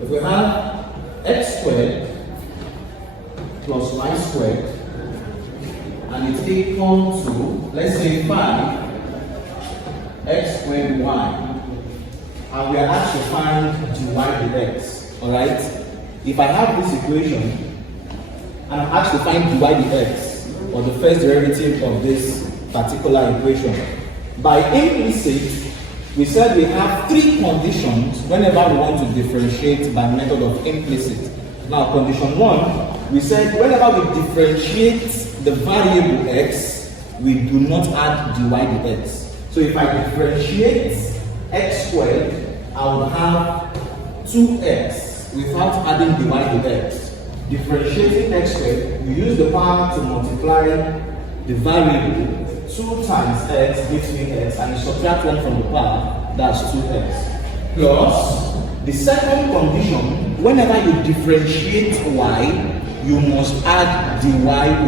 If we have x squared plus y squared, and it's equal to, let's say 5 x squared y, and we are asked to find dy dx, alright? If I have this equation, and I'm asked to find dy dx, or the first derivative of this particular equation, by implicit, we said we have 3 conditions whenever we want to differentiate by method of implicit. Now, condition 1, we said whenever we differentiate the variable x, we do not add dy dx. So if I differentiate x squared, I will have 2x without adding dy dx. Differentiating x squared, we use the power to multiply the variable. 2 times x gives me x, and you subtract 1 from the power, that's 2x. Plus, the second condition, whenever you differentiate y, you must add dy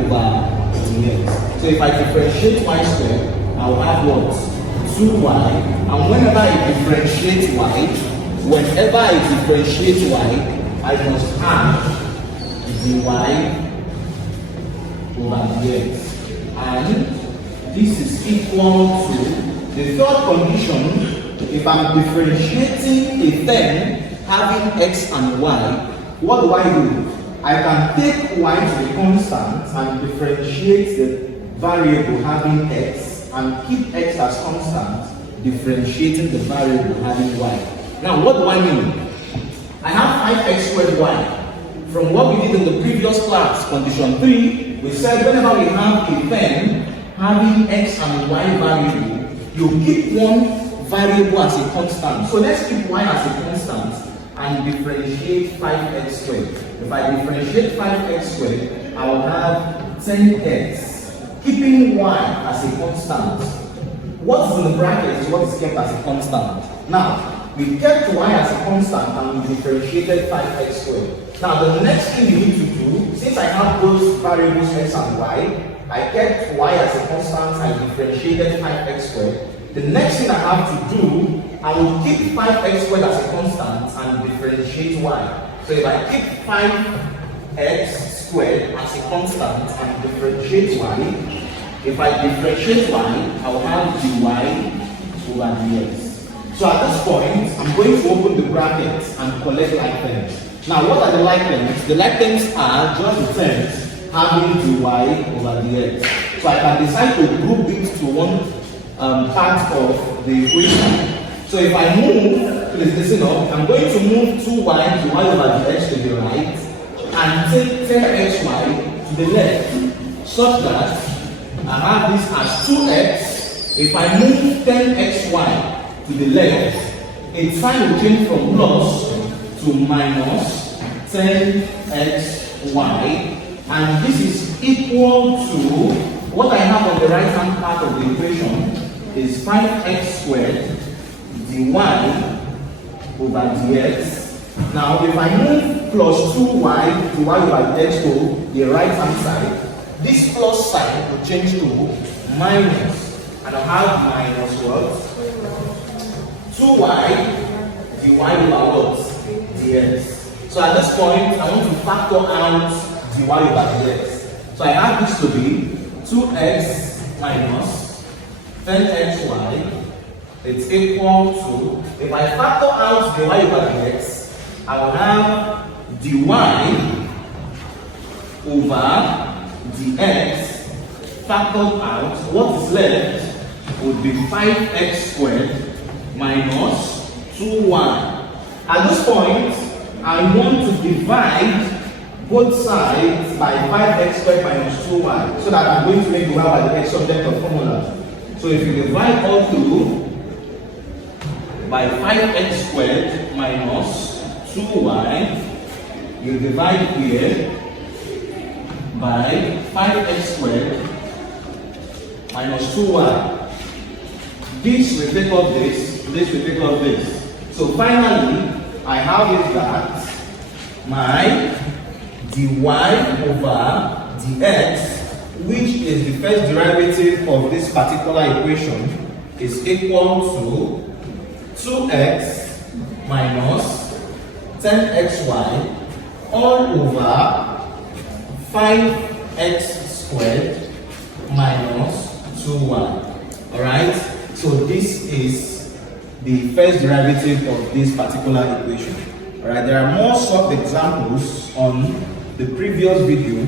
over dx. So if I differentiate y squared, I will have what? 2y. And whenever I differentiate y, I must have dy over dx. And this is equal to the third condition. If I'm differentiating a thing having x and y, what do? I can take y to the constant and differentiate the variable having x and keep x as constant, differentiating the variable having y. Now, what do I mean? I have 5x squared y. From what we did in the previous class, condition 3, we said whenever we have a thing having x and y variable, you keep one variable as a constant. So let's keep y as a constant and differentiate 5x squared. If I differentiate 5x squared, I will have 10x, keeping y as a constant. What is in the bracket is what is kept as a constant. Now, we kept y as a constant and we differentiated 5x squared. Now, the next thing you need to do, since I have those variables x and y, I kept y as a constant and differentiated 5x squared. The next thing I have to do, I will keep 5x squared as a constant and differentiate y. So if I keep 5x squared as a constant and differentiate y, if I differentiate y, I will have dy over dx. So at this point, I'm going to open the brackets and collect like terms. Now, what are the like terms? The like terms are just the terms having dy over dx. So I can decide to group these to one part of the equation. So if I move, please listen up, I'm going to move 2y over dx to the right and take 10xy to the left, such that I have this as 2x. If I move 10xy to the left, its sign will change from plus to minus 10xy, and this is equal to what I have on the right hand part of the equation is 5x squared dy over dx. Now, if I move plus 2y dy over dx to the right hand side, this plus sign will change to minus, and I'll have minus what? 2y dy over what? Dx. So at this point, I want to factor out dy over dx. So I have this to be 2x minus 10xy. It's equal to, if I factor out dy over dx, I will have dy over dx factored out. What is left would be 5x squared minus 2y. At this point, I want to divide both sides by 5x squared minus 2y, so that I'm going to make dy by the x subject of formula. So if you divide all through by 5x squared minus 2y, you divide here by 5x squared minus 2y. This will take off this will take off this. So finally, I have it that my dy over dx, which is the first derivative of this particular equation, is equal to 2x minus 10xy all over 5x squared minus 2y. Alright, so this is the first derivative of this particular equation. Alright, there are more solved examples on the previous video,